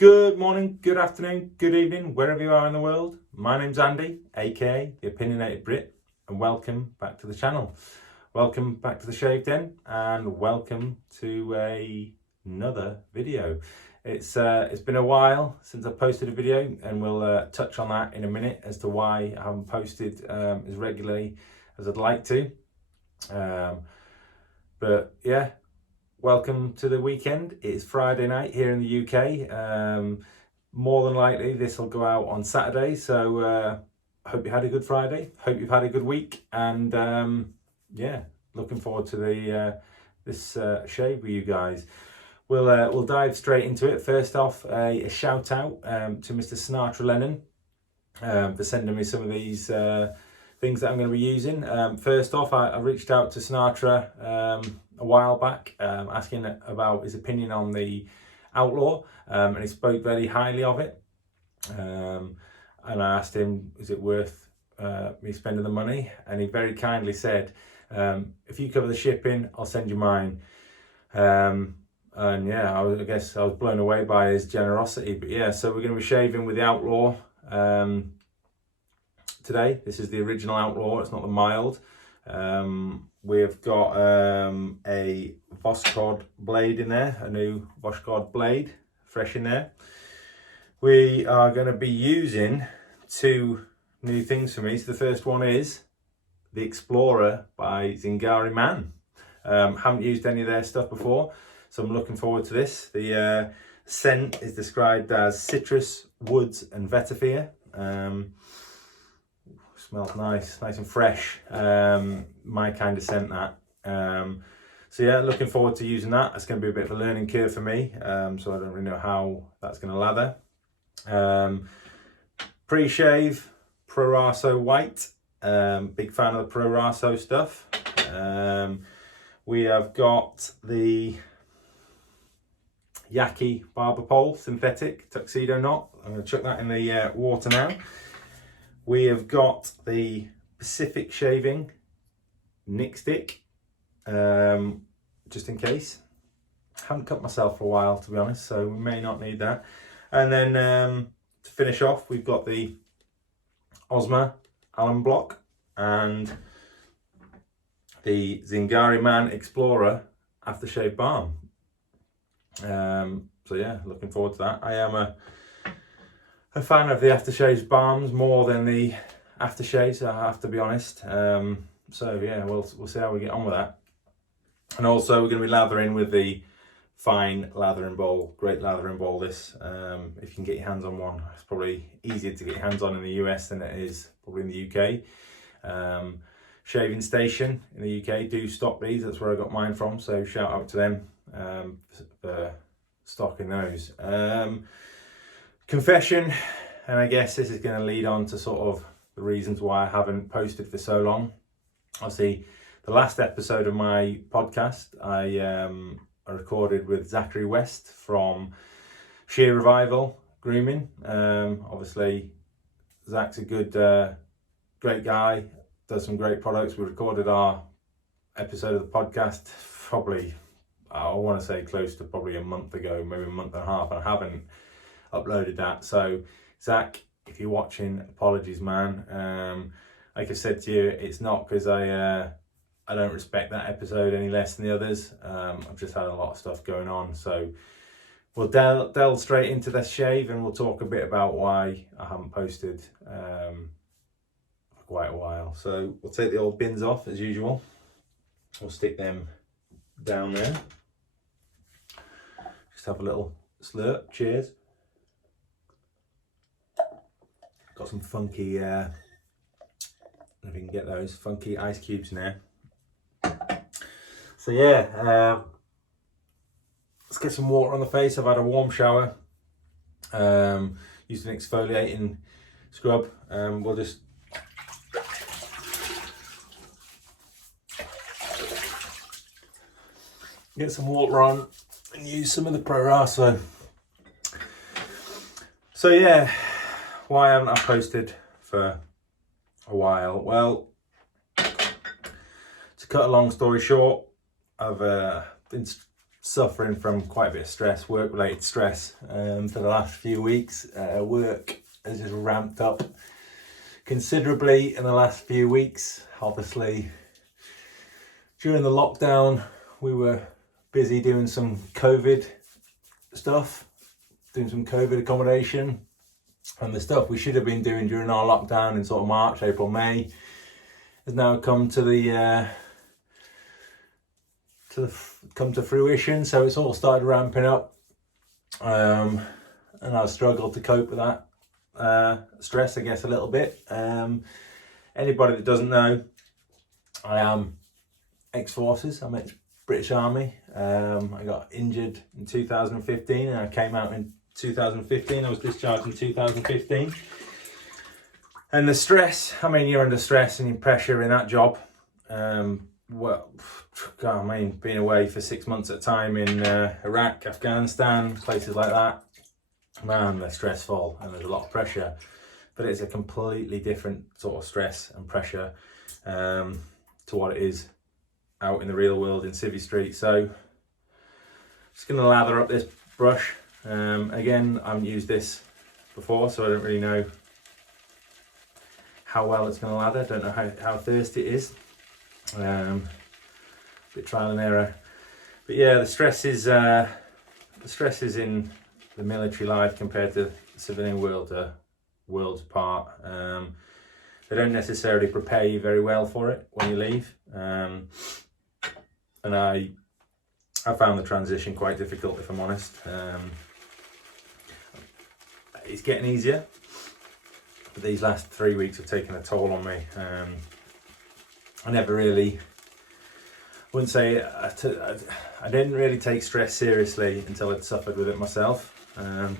Good morning, good afternoon, good evening, wherever you are in the world. My name's Andy, aka the Opinionated Brit, and welcome back to the channel. Welcome back to the Shave Den, and welcome to another video. It's been a while since I posted a video, and we'll touch on that in a minute as to why I haven't posted as regularly as I'd like to. But yeah. Welcome to the weekend. It's Friday night here in the UK. More than likely this will go out on Saturday, so I hope you had a good Friday. Hope you've had a good week, and yeah, looking forward to this shave with you guys. We'll dive straight into it. First off, a shout out to Mr. Sinatra Lennon for sending me some of these things that I'm going to be using. First off, I reached out to Sinatra a while back, asking about his opinion on the Outlaw, and he spoke very highly of it. And I asked him, is it worth me spending the money? And he very kindly said, if you cover the shipping, I'll send you mine. And yeah, I guess I was blown away by his generosity. But yeah, so we're going to be shaving with the Outlaw today. This is the original Outlaw, it's not the mild. We've got a Voskhod blade in there, a new Voskhod blade, fresh in there. We are going to be using two new things for me. So the first one is the Explorer by Zingari Man. Haven't used any of their stuff before, so I'm looking forward to this. The scent is described as citrus, woods and vetiver. Smells nice and fresh. My kind of scent, that. So yeah, looking forward to using that. It's going to be a bit of a learning curve for me, so I don't really know how that's going to lather. Pre-shave, Proraso white. Big fan of the Proraso stuff. We have got the Yaqi Barber pole, synthetic tuxedo knot. I'm going to chuck that in the water now. We have got the Pacific Shaving Nick Stick, just in case. Haven't cut myself for a while, to be honest, so we may not need that. And then to finish off, we've got the Osma Allen Block and the Zingari Man Explorer aftershave balm. So yeah, looking forward to that. I am a fan of the aftershaves balms more than the aftershaves, I have to be honest. So yeah, we'll see how we get on with that. And also we're going to be lathering with the fine lathering bowl, great lathering bowl this. If you can get your hands on one, it's probably easier to get your hands on in the US than it is probably in the UK. Shaving Station in the UK do stock these, that's where I got mine from, so shout out to them for stocking those. Confession, and I guess this is going to lead on to sort of the reasons why I haven't posted for so long. Obviously, the last episode of my podcast I recorded with Zachary West from Sheer Revival Grooming. Obviously, Zach's a good, great guy, does some great products. We recorded our episode of the podcast probably, I want to say close to probably a month ago, maybe a month and a half, and I haven't uploaded that. So Zach, if you're watching, apologies man. Like I said to you, it's not because I don't respect that episode any less than the others. I've just had a lot of stuff going on, so we'll delve straight into this shave, and we'll talk a bit about why I haven't posted for quite a while. So we'll take the old bins off as usual. We'll stick them down there. Just have a little slurp. Cheers. Got some funky, if you can get those funky ice cubes in there. So yeah, let's get some water on the face. I've had a warm shower, used an exfoliating scrub. We'll just get some water on and use some of the Proraso. So yeah, why haven't I posted for a while? Well, to cut a long story short, I've been suffering from quite a bit of stress, work-related stress, for the last few weeks. Work has just ramped up considerably in the last few weeks. Obviously, during the lockdown, we were busy doing some COVID stuff, doing some COVID accommodation, and the stuff we should have been doing during our lockdown in sort of March, April, May has now come to fruition. So it's all started ramping up, and I've struggled to cope with that stress, I guess, a little bit. Anybody that doesn't know, I am ex-forces. I'm ex-British Army. I got injured in 2015 and I came out in 2015. I was discharged in 2015. And the stress, I mean, you're under stress and pressure in that job. Well, God, I mean, being away for 6 months at a time in Iraq, Afghanistan, places like that, man, they're stressful and there's a lot of pressure. But it's a completely different sort of stress and pressure to what it is out in the real world in Civvy Street. So just going to lather up this brush. Again, I haven't used this before, so I don't really know how well it's going to lather. Don't know how thirsty it is. Bit trial and error. But yeah, the stress is in the military life compared to the civilian world worlds apart. They don't necessarily prepare you very well for it when you leave. And I found the transition quite difficult, if I'm honest. It's getting easier, but these last 3 weeks have taken a toll on me. I never really, I wouldn't say, I didn't really take stress seriously until I'd suffered with it myself. I'm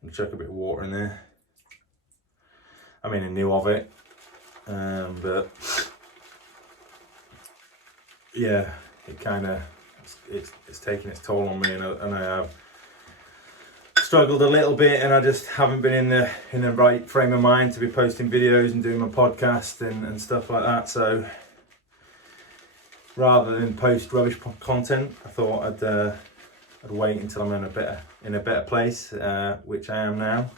gonna chuck a bit of water in there. I mean, I knew of it, but yeah, it kind of, it's taken its toll on me, and I have struggled a little bit, and I just haven't been in the right frame of mind to be posting videos and doing my podcast and stuff like that. So rather than post rubbish content, I thought I'd wait until I'm in a better place, which I am now.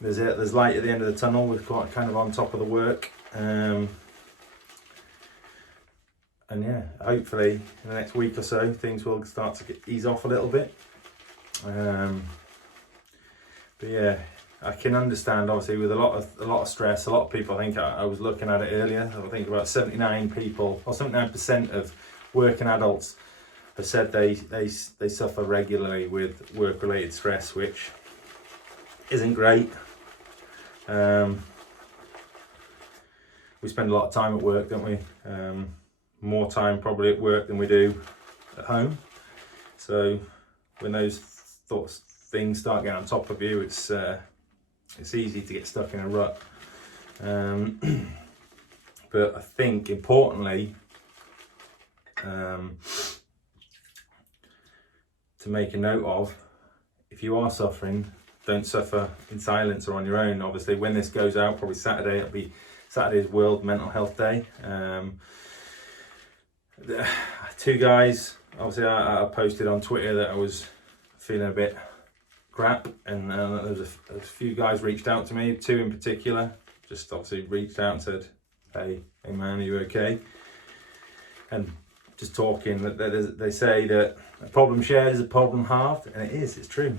There's light at the end of the tunnel. We've got kind of on top of the work, and yeah, hopefully in the next week or so things will start to ease off a little bit. But yeah, I can understand, obviously, with a lot of stress. A lot of people, I think I was looking at it earlier, I think about 79 people or 79% of working adults have said they suffer regularly with work-related stress, which isn't great. We spend a lot of time at work, don't we? More time probably at work than we do at home. So when those things start getting on top of you, it's easy to get stuck in a rut. But I think importantly, to make a note of, if you are suffering, don't suffer in silence or on your own. Obviously, when this goes out, probably Saturday, it'll be Saturday's World Mental Health Day. Two guys, obviously I posted on Twitter that I was feeling a bit crap, and there's a few guys reached out to me, two in particular, just obviously reached out and said, hey man, are you okay? And just talking, they say that a problem shared is a problem halved, and it is, it's true.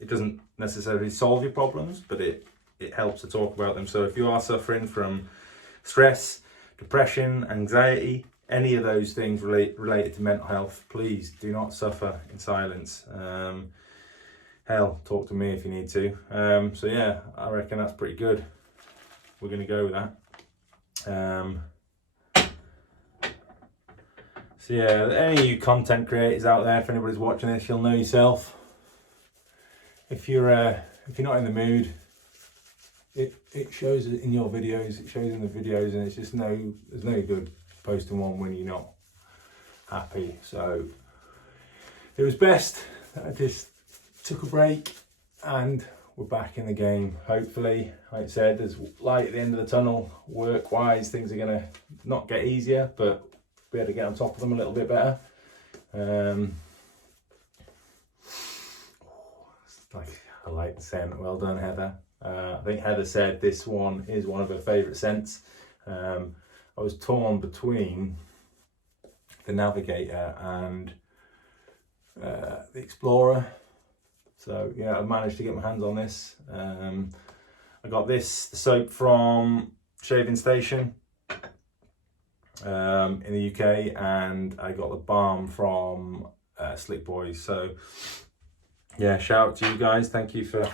It doesn't necessarily solve your problems, but it helps to talk about them. So if you are suffering from stress, depression, anxiety, any of those things related to mental health, please do not suffer in silence. Hell, talk to me if you need to. So yeah, I reckon that's pretty good. We're going to go with that. So yeah, any of you content creators out there, if anybody's watching this, you'll know yourself. If you're not in the mood, it shows in your videos, it shows in the videos, and it's just there's no good posting one when you're not happy. So it was best that I just took a break and we're back in the game. Hopefully, like I said, there's light at the end of the tunnel. Work wise, things are gonna not get easier, but be able to get on top of them a little bit better. I like the scent. Well done, Heather. I think Heather said this one is one of her favourite scents. I was torn between the Navigator and the Explorer. So yeah, I managed to get my hands on this. I got the soap from Shaving Station in the UK, and I got the balm from Slick Boys. So yeah, shout out to you guys. Thank you for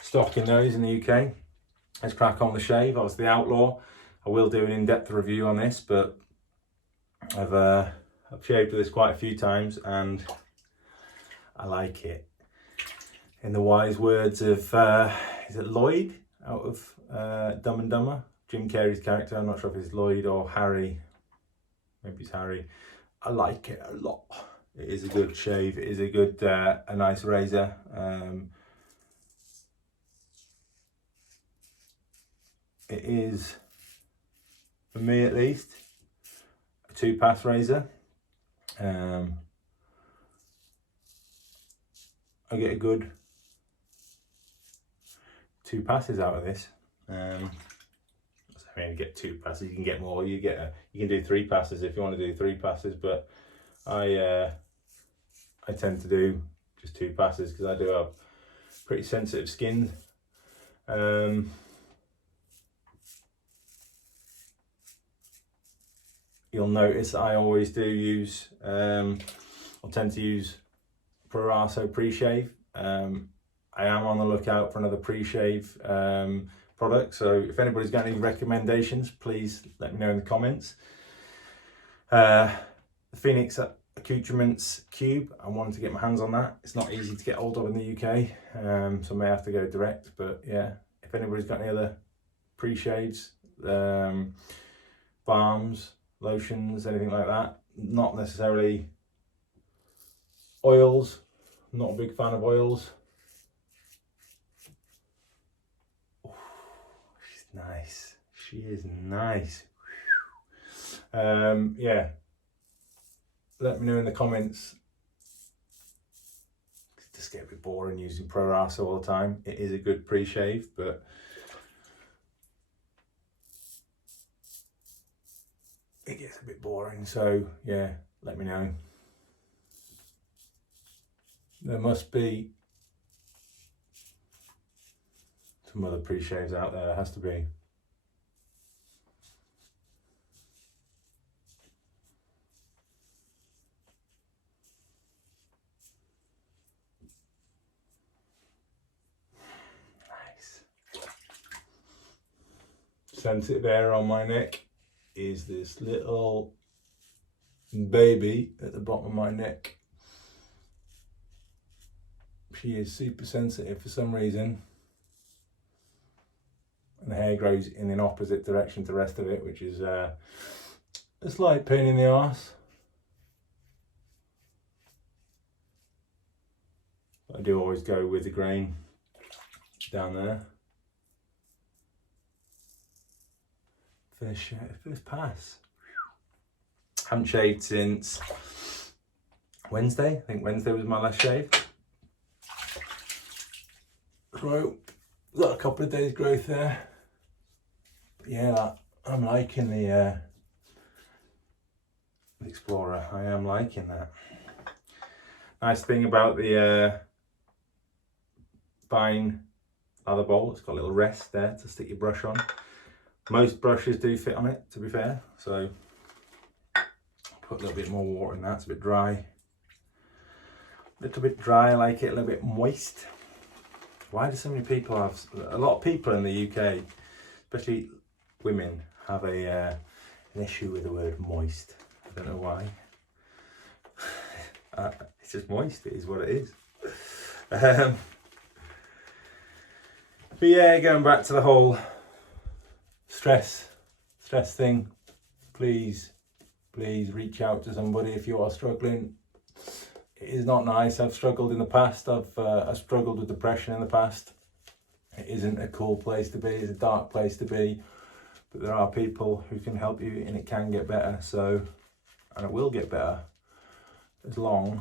stocking those in the UK. Let's crack on the shave. I was the Outlaw. I will do an in-depth review on this, but I've shaved with this quite a few times and I like it. In the wise words of, is it Lloyd out of Dumb and Dumber? Jim Carrey's character, I'm not sure if it's Lloyd or Harry. Maybe it's Harry. I like it a lot. It is a good shave. It is a good, a nice razor. It is, for me at least, a 2-pass razor. I get a good 2 passes out of this. I mean, you get 2 passes. You can get more. You can do 3 passes if you want to do 3 passes. But I tend to do just 2 passes because I do have pretty sensitive skin. You'll notice I always do use, I'll tend to use Proraso pre-shave. I am on the lookout for another pre-shave product, so if anybody's got any recommendations, please let me know in the comments. The Phoenix Accoutrements Cube, I wanted to get my hands on that. It's not easy to get hold of in the UK, so I may have to go direct, but yeah, if anybody's got any other pre-shaves, balms, lotions, anything like that, not necessarily oils. I'm not a big fan of oils. Oh, she's nice. She is nice. Yeah, let me know in the comments. It's just get a bit boring using Proraso all the time. It is a good pre-shave, but it gets a bit boring, so yeah, let me know. There must be some other pre-shaves out there, has to be. Nice. Sensitive area on my neck is this little baby at the bottom of my neck. She is super sensitive for some reason, and the hair grows in an opposite direction to the rest of it, which is a slight pain in the arse. I do always go with the grain down there. First pass. Haven't shaved since Wednesday. I think Wednesday was my last shave. So, got a couple of days growth there. But yeah, I'm liking the Explorer. I am liking that. Nice thing about the fine leather bowl, it's got a little rest there to stick your brush on. Most brushes do fit on it, to be fair, so put a little bit more water in that. It's a bit dry. A little bit dry, I like it a little bit moist. Why do so many people have, a lot of people in the UK, especially women, have an issue with the word moist. I don't know why. It's just moist, it is what it is. But yeah, going back to the whole stress thing, please reach out to somebody if you are struggling. It is not nice. I've struggled in the past. I've struggled with depression in the past. It isn't a cool place to be. It's a dark place to be, but there are people who can help you and it can get better. So and it will get better as long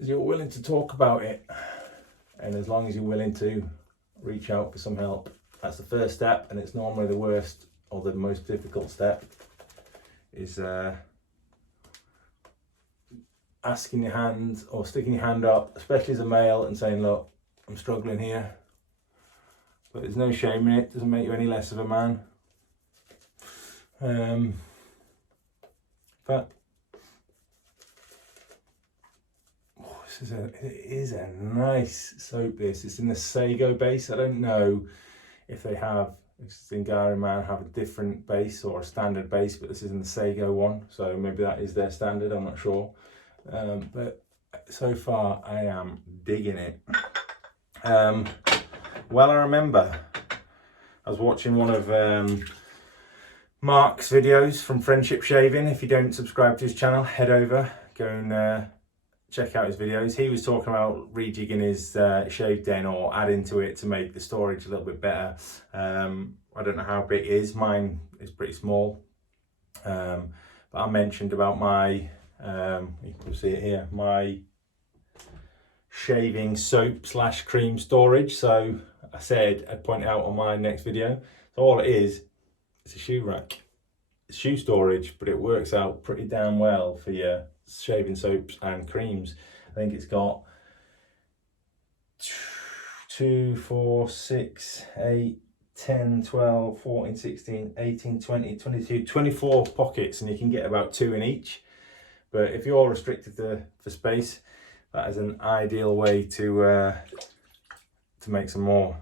as you're willing to talk about it, and as long as you're willing to reach out for some help. That's the first step, and it's normally the worst or the most difficult step, is asking your hand or sticking your hand up, especially as a male, and saying, look, I'm struggling here. But there's no shame in it. It doesn't make you any less of a man. But it is a nice soap. It's in the Sago base. I don't know if they have, Zingari Man have a different base or a standard base, but this is in the Sago one, so maybe that is their standard, I'm not sure. But so far I am digging it. Well, I remember I was watching one of Mark's videos from Friendship Shaving. If you don't subscribe to his channel, head over, go and check out his videos. He was talking about rejigging his shave den or adding to it to make the storage a little bit better. I don't know how big it is. Mine is pretty small. But I mentioned about my, you can see it here, my shaving soap / cream storage. So I said I'd point it out on my next video. So all it is, it's a shoe rack. It's shoe storage, but it works out pretty damn well for your shaving soaps and creams. I think it's got 2, 4, 6, 8, 10, 12, 14, 16, 18, 20, 22, 24 pockets, and you can get about 2 in each. But if you're restricted for space, that is an ideal way to make some more.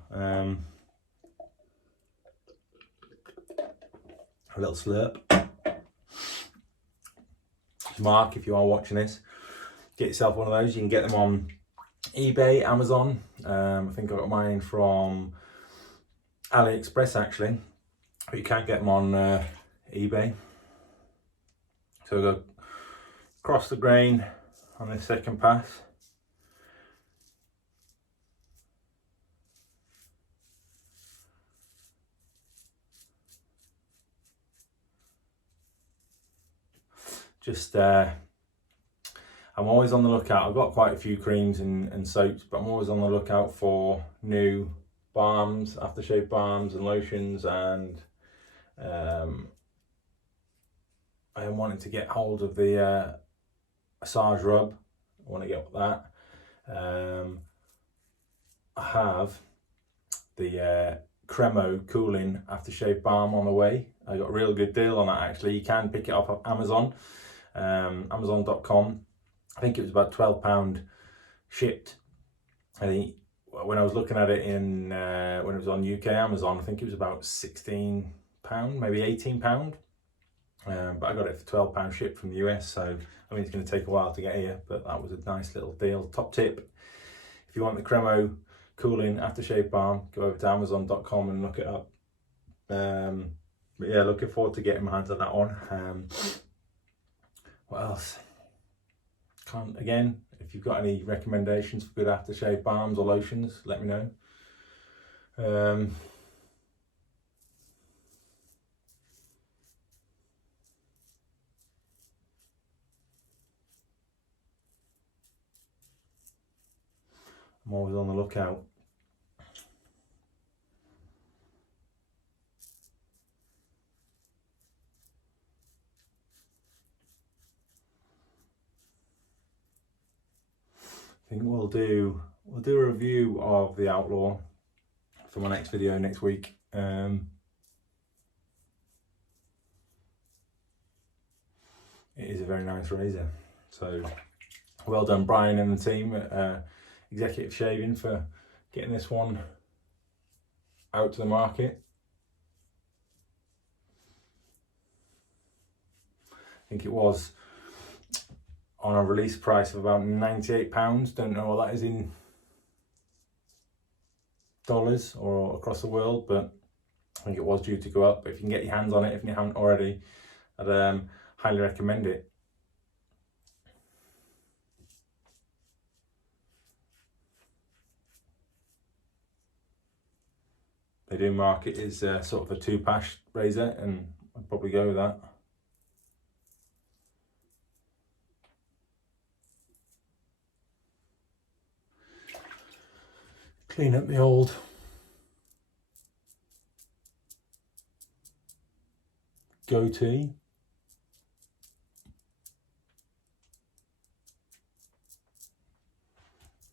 A little slurp. Mark, if you are watching this, get yourself one of those. You can get them on eBay, Amazon. I think I got mine from AliExpress actually, but you can't get them on eBay. So we'll go across the grain on this second pass. Just I'm always on the lookout. I've got quite a few creams and soaps, but I'm always on the lookout for new balms, aftershave balms and lotions, and I am wanting to get hold of the massage rub. I want to get that. I have the Cremo cooling aftershave balm on the way. I got a real good deal on that actually. You can pick it up off Amazon, Amazon.com. I think it was about £12 shipped. I think when I was looking at it in when it was on UK Amazon, I think it was about £16, maybe £18. But I got it for £12 shipped from the US, so I mean it's going to take a while to get here, but that was a nice little deal. Top tip, if you want the Cremo cooling aftershave balm, go over to Amazon.com and look it up. But yeah, looking forward to getting my hands on that one. What else? Again, if you've got any recommendations for good aftershave balms or lotions, let me know. I'm always on the lookout. I think we'll do a review of the Outlaw for my next video next week. It is a very nice razor. So well done Brian and the team at Executive Shaving for getting this one out to the market. I think it was on a release price of about £98. Don't know what that is in dollars or across the world, but I think it was due to go up. But if you can get your hands on it, if you haven't already, I'd highly recommend it. They do market as sort of a 2-pass razor, and I'd probably go with that. clean up the old goatee.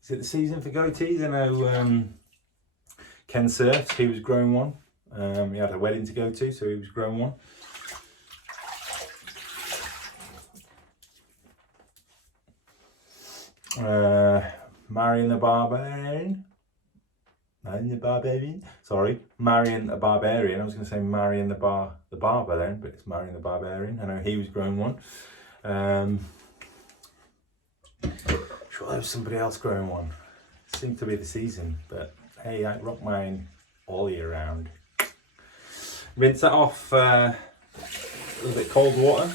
Is it the season for goatees? I know Ken Surf, he was growing one. He had a wedding to go to, so he was growing one. Marion the Barbarian. Sorry, Marion the Barbarian. I was going to say Marion the Barber then, but it's Marion the Barbarian. I know he was growing one. Sure there was somebody else growing one. Seemed to be the season, but hey, I rock mine all year round. Rinse that off a little bit cold water.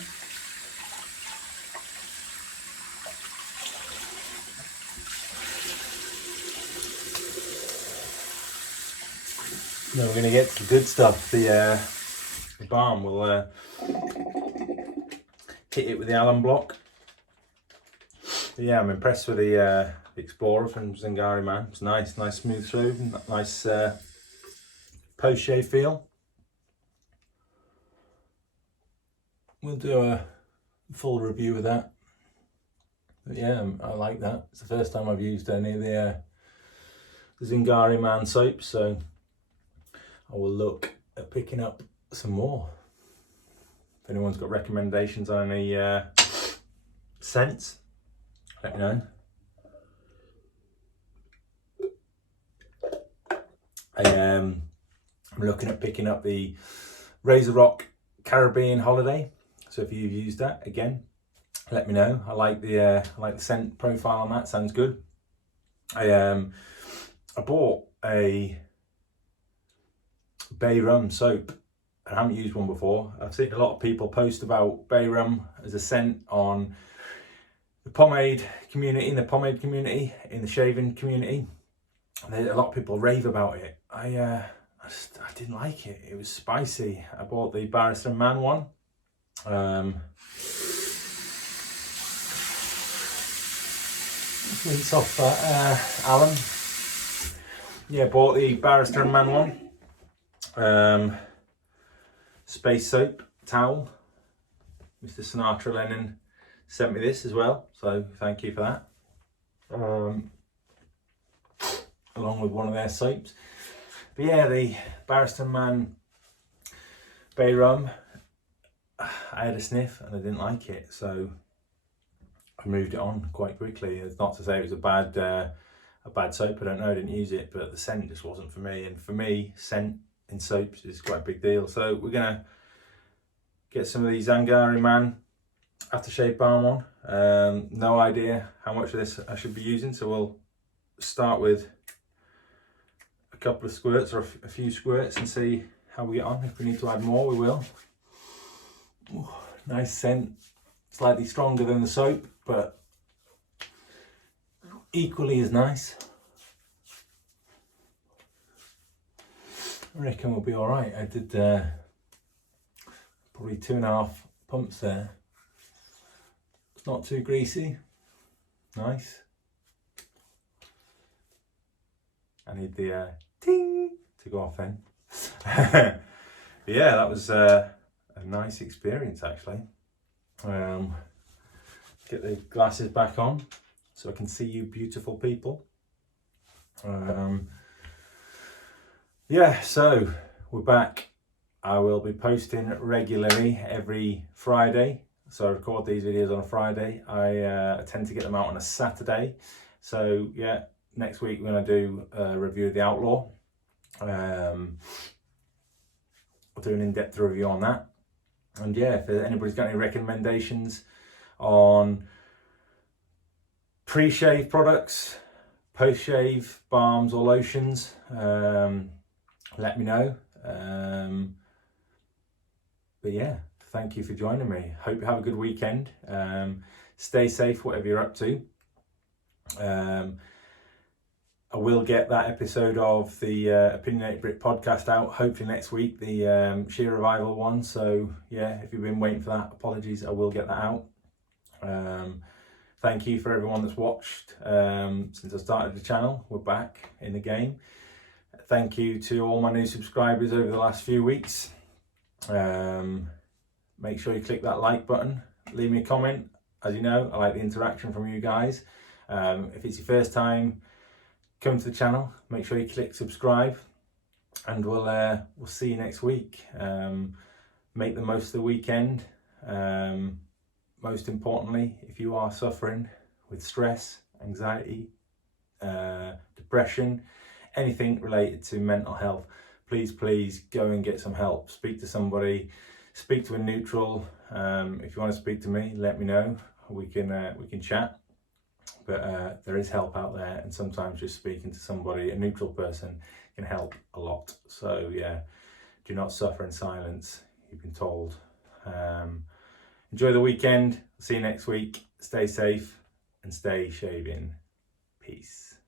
Then we're going to get to the good stuff. The balm will hit it with the alum block. But yeah, I'm impressed with the Explorer from Zingari Man. It's nice smooth through, nice post shave feel. We'll do a full review of that. But yeah, I like that. It's the first time I've used any of the Zingari Man soap, so I will look at picking up some more. If anyone's got recommendations on any scents, let me know. I'm looking at picking up the Razor Rock Caribbean Holiday. So if you've used that, again, let me know. I like the scent profile on that. Sounds good. I bought a bay rum soap. I haven't used one before. I've seen a lot of people post about bay rum as a scent on the pomade community, in the shaving community. A lot of people rave about it. I didn't like it. It was spicy. I bought the Barrister Man one. Rinse off that alum. Yeah, bought the Barrister Man one. Space soap towel. Mr. Sinatra Lennon sent me this as well, so thank you for that. Along with one of their soaps. But yeah, the Barrister Man Bay Rum, I had a sniff and I didn't like it, so I moved it on quite quickly. It's not to say it was a bad soap, I don't know, I didn't use it, but the scent just wasn't for me. And for me, scent in soaps is quite a big deal. So we're gonna get some of the Zingari Man aftershave balm on. No idea how much of this I should be using, so we'll start with a couple of squirts or a few squirts and see how we get on. If we need to add more, we will. Ooh, nice scent, slightly stronger than the soap, but equally as nice. I reckon we'll be all right. I did probably 2.5 pumps there. It's not too greasy. Nice. I need the ting to go off then. Yeah, that was a nice experience actually. Get the glasses back on so I can see you beautiful people. Yeah, so we're back. I will be posting regularly every Friday. So I record these videos on a Friday. I tend to get them out on a Saturday. So yeah, next week we're going to do a review of the Outlaw. We'll do an in-depth review on that. And yeah, if anybody's got any recommendations on pre-shave products, post-shave balms or lotions, let me know. But yeah, thank you for joining me. Hope you have a good weekend. Stay safe, whatever you're up to. I will get that episode of the Opinionated Brit podcast out hopefully next week, the Sheer Revival one. So yeah, if you've been waiting for that, apologies, I will get that out. Thank you for everyone that's watched since I started the channel. We're back in the game. Thank you to all my new subscribers over the last few weeks. Make sure you click that like button, leave me a comment. As you know, I like the interaction from you guys. If it's your first time coming to the channel, make sure you click subscribe, and we'll see you next week. Make the most of the weekend. Most importantly, if you are suffering with stress, anxiety, depression, anything related to mental health, please go and get some help. Speak to somebody, speak to a neutral. If you want to speak to me, let me know. We can chat. But there is help out there, and sometimes just speaking to somebody, a neutral person, can help a lot. So yeah, do not suffer in silence, you've been told. Enjoy the weekend. See you next week. Stay safe and stay shaving. Peace.